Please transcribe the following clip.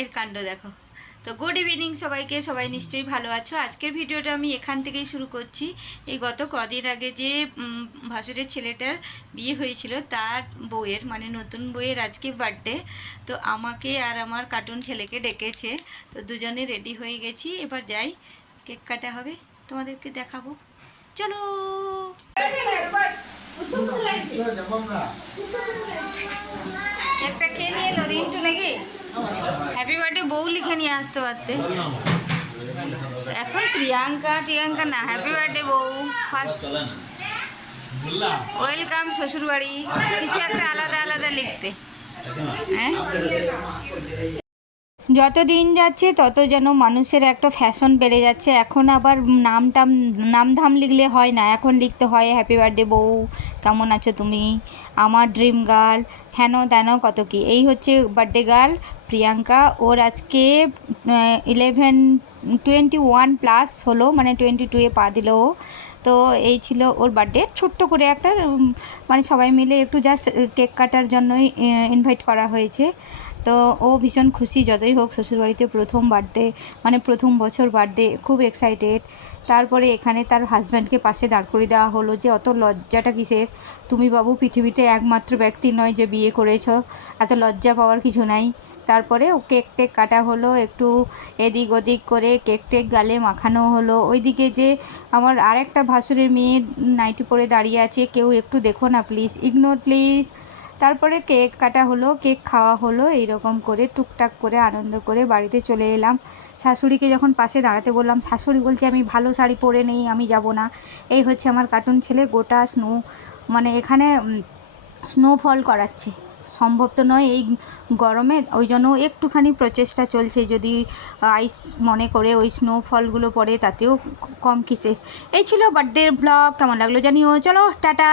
এর কাণ্ড দেখো। তো গুড ইভিনিং সবাইকে, সবাই নিশ্চয়ই ভালো আছো। আজকের ভিডিওটা আমি এখান থেকেই শুরু করছি। এই গত কদিন আগে যে ভাসুরের ছেলেটার বিয়ে হয়েছিল তার বউয়ের, মানে নতুন বউয়ের আজকে বার্থডে। তো আমাকে আর আমার কার্টুন ছেলেকে ডেকেছে, তো দুজনে রেডি হয়ে গেছি। এবার যাই, কেক কাটা হবে, তোমাদেরকে দেখাবো, চলো। কেকটা খেয়ে নিয়ে এলো রিন্টু নাকি? হ্যাপি বার্থডে বউ লিখে নিয়ে আসতে পারতে। এখন প্রিয়াঙ্কা না, হ্যাপি বার্থডে বউ, ওয়েলকাম শ্বশুর বাড়ি, কিছু একটা আলাদা আলাদা লিখতে। হ্যাঁ, যত দিন যাচ্ছে তত যেন মানুষের একটা ফ্যাশন বেড়ে যাচ্ছে। এখন আবার নামধাম লিখলে হয় না, এখন লিখতে হয় হ্যাপি বার্থডে বউ, কেমন আছো তুমি, আমার ড্রিম গার্ল, হেন তেন কত কি। এই হচ্ছে বার্থডে গার্ল প্রিয়াঙ্কা। ওর আজকে 21+ হলো, মানে 22-এ পা দিল ও। তো এই ছিল ওর বার্থডে, ছোট্ট করে একটা মানে সবাই মিলে একটু জাস্ট কেক কাটার জন্যই ইনভাইট করা হয়েছে। তো ও ভীষণ খুশি, যতই হোক শ্বশুরবাড়িতে প্রথম বার্থডে, মানে প্রথম বছর বার্থডে, খুব এক্সাইটেড। তারপরে এখানে তার হাজব্যান্ডকে পাশে দাঁড় করিয়ে দেওয়া হলো, যে অত লজ্জাটা কিসের, তুমি বাবু পৃথিবীতে একমাত্র ব্যক্তি নয় যে বিয়ে করেছ, এত লজ্জা পাওয়ার কিছু নাই। তারপরে ও কেক টেক কাটা হলো, একটু এদিক ওদিক করে কেক টেক গালে মাখানো হলো। ওইদিকে যে আমার আরেকটা ভাসুরের মেয়ে নাইটি পরে দাঁড়িয়ে আছে, কেউ একটু দেখো না প্লিজ, ইগনোর প্লিজ। তারপরে কেক কাটা হলো, কেক খাওয়া হলো, এইরকম করে টুকটাক করে আনন্দ করে বাড়িতে চলে এলাম। শাশুড়িকে যখন পাশে দাঁড়াতে বললাম, শাশুড়ি বলছে আমি ভালো শাড়ি পরে নেই, আমি যাব না। এই হচ্ছে আমার কার্টুন ছেলে, গোটা স্নো, মানে এখানে স্নোফল করাচ্ছে। সম্ভব তো নয় এই গরমে, ওই জন্য একটুখানি প্রচেষ্টা চলছে, যদি আইস মনে করে ওই স্নোফলগুলো পড়ে তাতেও কম কিসে। এই ছিল বার্থডে ব্লগ, কেমন লাগলো জানিও, চলো টাটা।